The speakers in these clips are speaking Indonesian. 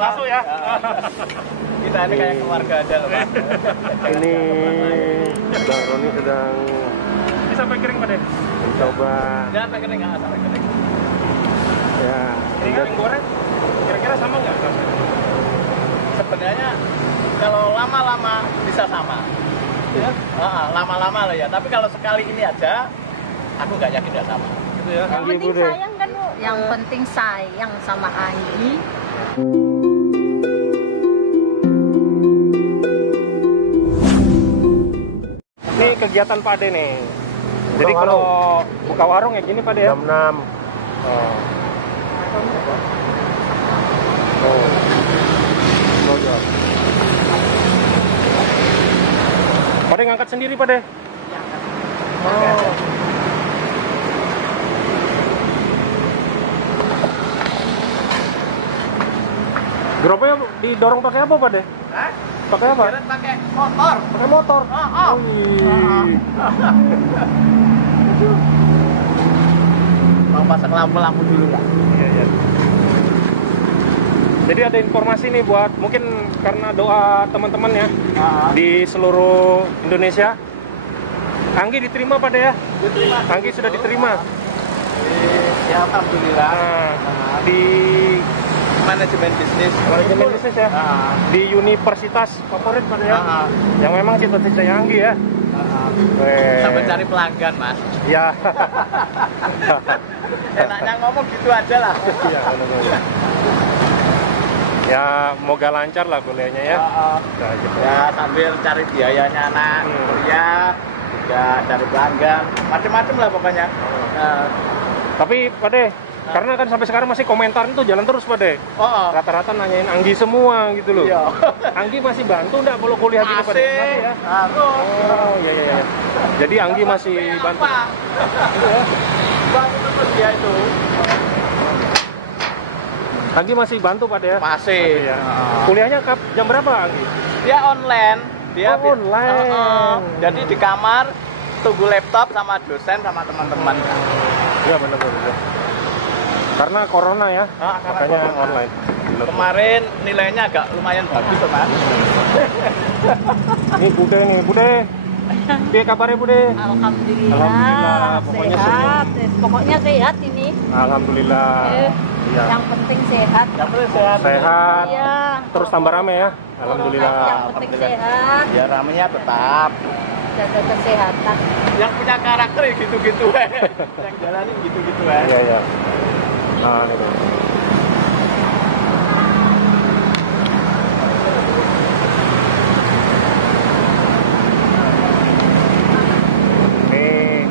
Masuk ya. Kita ini kayak keluarga aja loh, Pak. Ini Bang Roni sedang Ini sampai kering Pak De. mencoba Jangan sampai kering, nggak sampai kering. ya. Kering yang goreng kira-kira sama nggak? Sebenarnya kalau lama-lama bisa sama. Ya. Lama-lama loh ya. Tapi kalau sekali ini aja, aku nggak yakin nggak sama. Gitu ya. Yang penting sayang kan Bu? Yang penting sayang sama Anggi. Ini kegiatan Pak De nih. Jadi kalau buka warung ya gini Pak De ya. Jam 6. Oh. Pak De ngangkat sendiri Pak De. Oh. Gerobaknya didorong pakai apa Pak De? Hah? Pakai apa? Jalan pakai motor. Pakai motor. Oh. Mau pasang lampu-lampu dulu Pak. Iya, iya. Jadi ada informasi nih buat mungkin karena doa teman-teman ya di seluruh Indonesia. Anggi diterima Pak De ya? Diterima. Anggi sudah diterima. Ya alhamdulillah. Nah, di Manajemen bisnis. manajemen bisnis ya. Di universitas favorit Pak De ya. Yang memang cita-cita Anggi ya. Sampai cari pelanggan Mas. Ya. Enaknya ngomong gitu aja lah. Iya, benar-benar. Ya, moga lancar lah kuliahnya ya. Nah, gitu. Ya sambil cari biayanya anak kuliah, juga cari pelanggan, macam-macam lah pokoknya. Tapi Pak De, karena kan sampai sekarang masih komentar itu jalan terus Pak De. Rata-rata nanyain Anggi semua gitu loh. Iya. Anggi masih bantu enggak kalau kuliah gini Pak De? Masih ya? Harus. Oh, iya iya. Jadi Anggi masih bantu. Bantu terus dia itu. Anggi masih bantu Pak De ya? Masih. Ya. Kuliahnya jam berapa Anggi? Dia online. Dia online. Jadi di kamar tunggu laptop sama dosen sama teman-teman. Iya benar-benar. Karena corona ya, makanya corona. online. Kemarin nilainya agak lumayan bagus teman. Ini Bude. Dia kabarnya Bude? Alhamdulillah. Alhamdulillah, pokoknya sehat. Pokoknya sehat ini. Alhamdulillah. Ya. Yang penting sehat. Yang penting sehat. Sehat. Iya. Terus tambah rame ya. Alhamdulillah. Yang penting sehat. Ya ramenya tetap. Jaga kesehatan. Yang punya karakter ya gitu-gitu yang jalanin gitu-gitu Iya iya. Nah, itu. Ini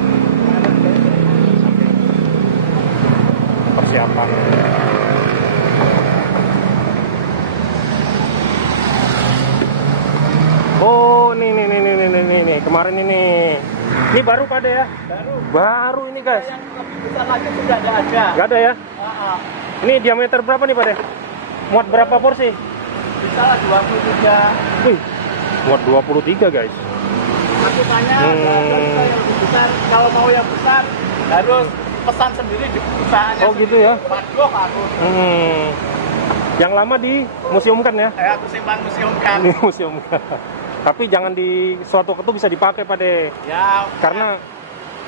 persiapan. Oh, nih. Kemarin ini. Ini baru Pak De ya? Baru ini guys. yang lebih besar lagi sudah nggak ada. Nggak ada ya? Ini diameter berapa nih Pak De? Muat berapa porsi? Bisa lah 23. Wih, muat 23 guys. Masukannya ada yang lebih besar. Kalau mau yang besar harus pesan sendiri di perusahaannya. Oh gitu ya? Waduh aku. Yang lama di museumkan ya? Aku simpan museumkan. Di museumkan. Tapi jangan di suatu waktu bisa dipakai Pak De. Ya. Karena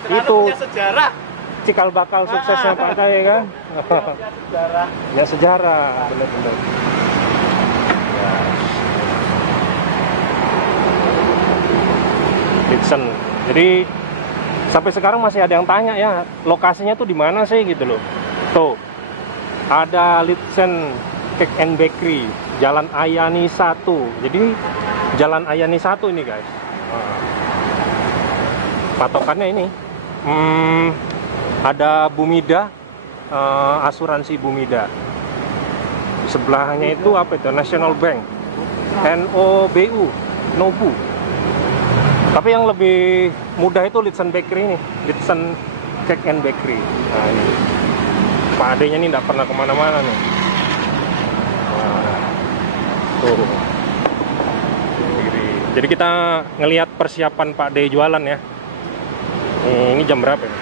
Terlalu itu punya sejarah. cikal bakal suksesnya Pak De kan? Punya sejarah. Ya sejarah, benar-benar. Ya. Dixon. Jadi sampai sekarang masih ada yang tanya ya, lokasinya tuh di mana sih gitu loh. Tuh. Ada Litsen Cake and Bakery, Jalan Ayani 1. Jadi Jalan Ayani 1 ini guys. Patokannya ini. Ada Bumida, asuransi Bumida. Sebelahnya itu apa itu? National Bank, NOBU, Nobu. Tapi yang lebih mudah itu Litsen Bakery ini, Litsen Cake and Bakery. Nah ini, Pak adenya ini nggak pernah kemana-mana nih. Nah, tuh. Jadi kita ngelihat persiapan Pak De jualan ya. Ini jam berapa ya?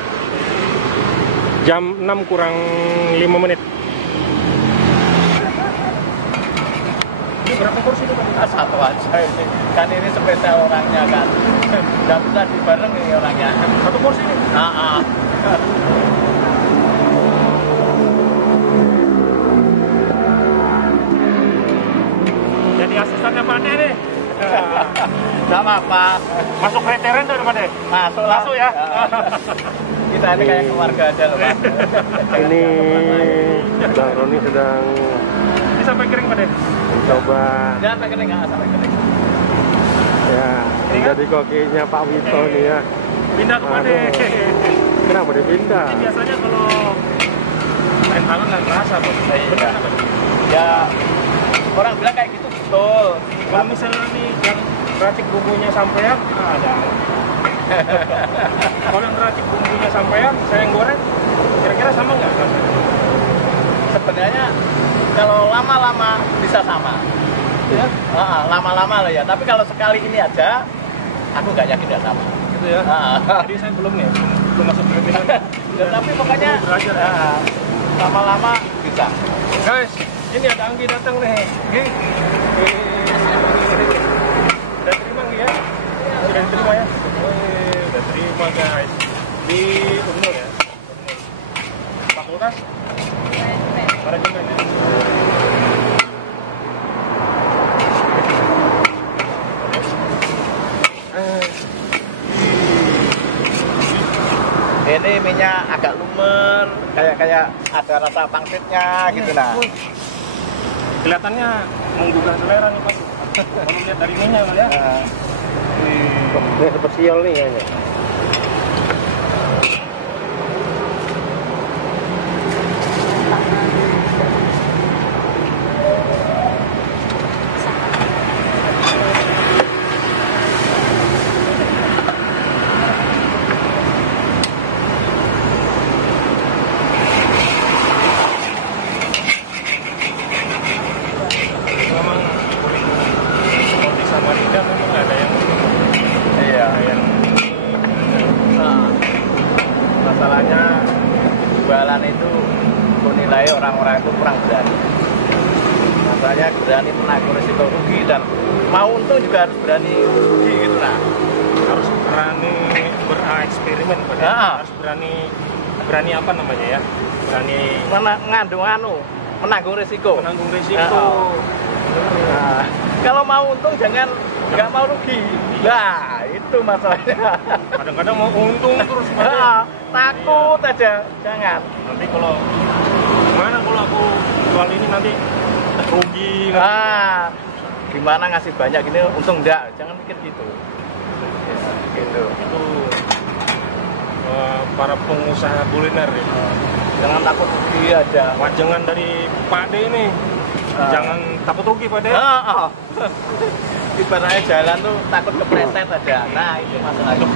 Jam 6 kurang 5 menit. Berapa kursi itu Pak? Satu aja ini. Kan ini spesial orangnya kan. Nggak bisa dibareng ini orangnya. Satu kursi ini? Jadi asistennya Pak De nih. Nggak apa-apa. Masuk kriteria tuh Pak De? Masuk ya. Kita ini kayak keluarga aja loh Pak. Ini Bang Roni sedang Ini sampai kering Pak De? mencoba Jangan sampai kering, nggak sampai kering. ya Ini kan? jadi kokinya Pak Wito nih ya. Pindah ke Pak De. Aduh. Kenapa dipindah? Ini biasanya kalau main tangan nggak kerasa Pak. Benar Pak? Ya orang bilang kayak gitu betul. Kalau misalnya nih yang racik bumbunya sampean, ada. Kalau yang racik bumbunya sampean, saya yang goreng, kira-kira sama nggak? Sebenarnya kalau lama-lama bisa sama. Ya, Lama-lama lah ya. Tapi kalau sekali ini aja, aku nggak yakin nggak sama. gitu ya. Jadi saya belum nih, belum masuk pimpinan. Ya, tapi pokoknya belajar ya. lama-lama bisa. Guys, ini ada Anggi datang nih. Anggi. Udah terima nggak ya? Sudah diterima ya? Udah terima guys. Di Unmul ya? Fakultas? Manajemen ya? Ini minyak agak lumer, kayak ada rasa pangsitnya gitu nah. Kelihatannya menggugah selera nih Pak. Kalau lihat dari minyak ya. Ini spesial nih kayaknya. Memang seperti Samarinda memang ada yang Iya. yang Masalahnya jualan itu menilai orang-orang itu kurang berani. Masalahnya berani menanggung risiko rugi dan mau untung juga harus berani rugi gitu nah. harus berani bereksperimen Pak. Harus berani apa namanya ya? Berani Menanggung risiko. menanggung risiko. Nah, kalau mau untung jangan nggak mau rugi. Nah, itu masalahnya. Kadang-kadang mau untung terus Pak. Takut aja, jangan. Nanti kalau gimana kalau aku jual ini nanti rugi nanti. Gimana ngasih banyak gini untung enggak? Jangan mikir gitu. Ya, gitu. Itu para pengusaha kuliner ya. Jangan takut rugi aja. Wajangan dari Pak De ini. Jangan takut rugi Pak De. Ibaratnya jalan tuh takut kepleset aja. Nah, itu masalahnya.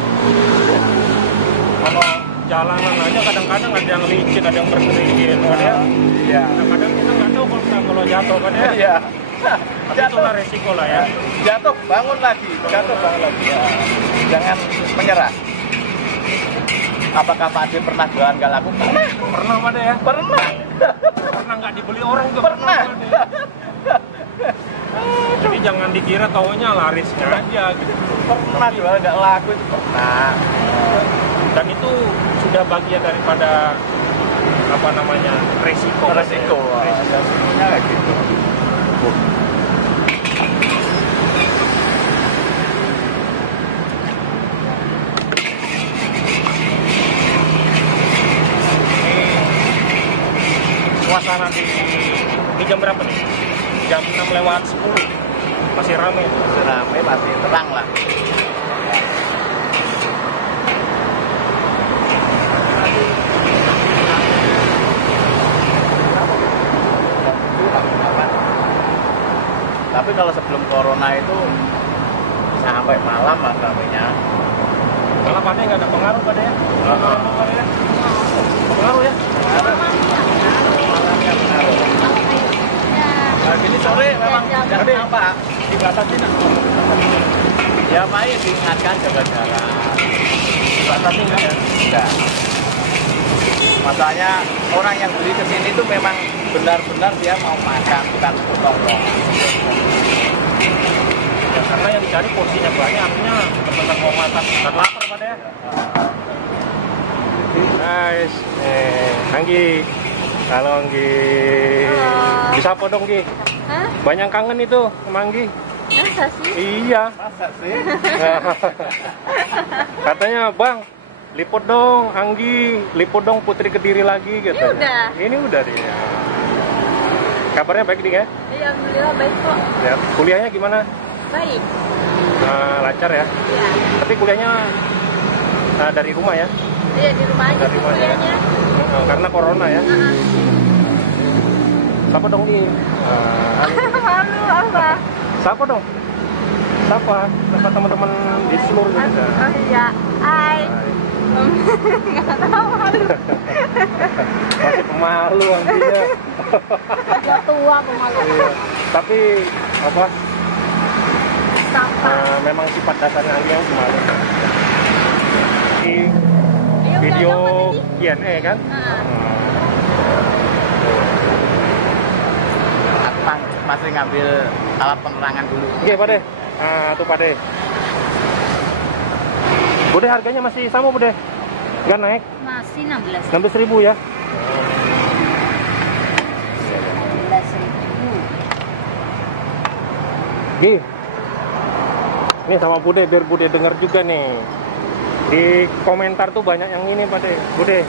Kalau jalanan aja kadang-kadang ada yang licin, ada yang berkerikil Pak De. Iya. Kadang-kadang kita nggak tahu kalau jatuh Pak De. Iya. Tapi itulah resiko lah ya. Jatuh bangun lagi, jatuh bangun lagi. Ya. Jangan menyerah. Apakah Pak Ade pernah jualan nggak laku? Pernah Pak De ya? Pernah. Pernah nggak dibeli orang juga Pernah. Pak De. Jadi jangan dikira taunya larisnya aja gitu. Pernah jualan nggak laku itu pernah. Dan itu sudah bagian daripada apa namanya resiko. Resiko. Resikonya kayak gitu. Suasana di jam berapa nih? Jam 6:10. Masih ramai. Masih ramai, masih terang lah. Tapi kalau sebelum corona itu sampai malam mas ramainya. Malah Pak De nggak ada pengaruh Pak De ya? Pengaruh ya? Malamnya pengaruh. Nah, gini sore memang jangan apa Dibatasi nggak? ya main diingatkan jaga jarak. Dibatasi nggak ya? Enggak. Masalahnya orang yang beli ke sini itu memang benar-benar dia mau makan bukan untuk tongkrong. karena yang dicari porsinya banyak, artinya benar-benar mau makan dan lapar pada ya. Guys, Anggi, halo Anggi. Halo. Bisa apa dong Gi? Hah? Banyak kangen itu sama Anggi. Masa sih? Iya. Masa sih? Katanya Bang, liput dong Anggi, liput dong Putri Kediri lagi gitu. Ini udah dia. Kabarnya baik nih ya? Iya, alhamdulillah baik kok. Ya, kuliahnya gimana? Baik. Lancar ya? Iya. Tapi kuliahnya dari rumah ya? Iya, di rumah aja Dari sih rumah ya? kuliahnya. Karena corona ya? Siapa dong Gi? Malu apa? Siapa dong? Siapa teman-teman di seluruh Indonesia? Oh iya, hai. Nggak tahu malu. Masih pemalu Angginya. Udah tua pemalu. Iya. Tapi apa? Sampah. Memang sifat dasarnya Anggi yang pemalu. Di Ayo, video udah Q&A kan? Aku masih ngambil alat penerangan dulu. Oke Pak De. Tuh Pak De. Bude harganya masih sama Bude? Nggak naik? Masih 16. 16.000 ya? 16.000. Gi. Ini sama Bude biar Bude dengar juga nih. Di komentar tuh banyak yang ini Pak De. Bude.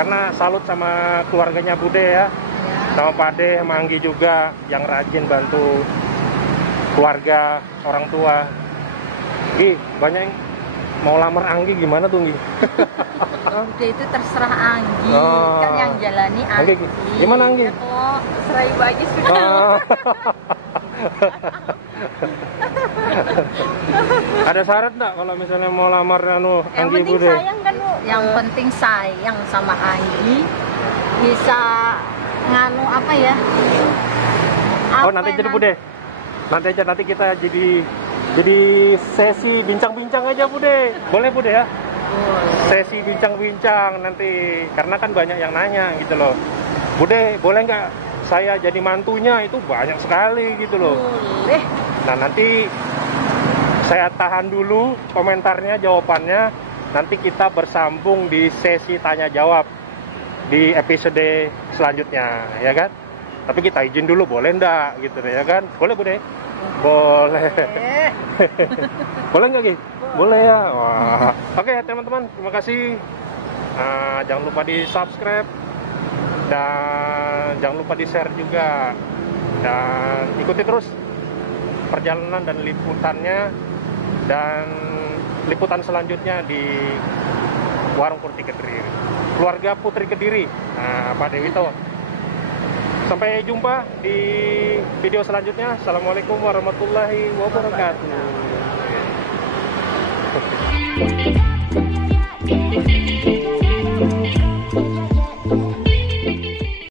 Karena salut sama keluarganya Bude ya. Sama Pak De, sama Anggi juga yang rajin bantu keluarga, orang tua. Gi, banyak yang mau lamar Anggi gimana tuh Anggi? Udah itu terserah Anggi, Oh. kan yang jalani Anggi, Anggi. gimana Anggi? Ya toh, terserah Ibu Agi sudah. Oh. Ada syarat nggak kalau misalnya mau lamar Yang Anggi penting Bude? sayang kan Bu. Yang penting sayang sama Anggi. Bisa nganu apa ya? Oh nanti jadi Bude. Nanti kita jadi sesi bincang-bincang aja Bude. Boleh Bude ya? Sesi bincang-bincang nanti karena kan banyak yang nanya gitu loh. Bude boleh nggak saya jadi mantunya? Itu banyak sekali gitu loh. Boleh. Nah nanti saya tahan dulu komentarnya, jawabannya. Nanti kita bersambung di sesi tanya jawab di episode selanjutnya, ya kan? Tapi kita izin dulu, boleh ndak gitu ya kan? Boleh Bude? Boleh. Boleh nggak Gi? Boleh ya. Wah. Oke teman-teman, terima kasih. Jangan lupa di subscribe dan jangan lupa di share juga. Dan ikuti terus perjalanan dan liputannya dan liputan selanjutnya di Warung Putri Kediri, keluarga Putri Kediri. Pak Dewito. Sampai jumpa di video selanjutnya. Assalamualaikum warahmatullahi wabarakatuh.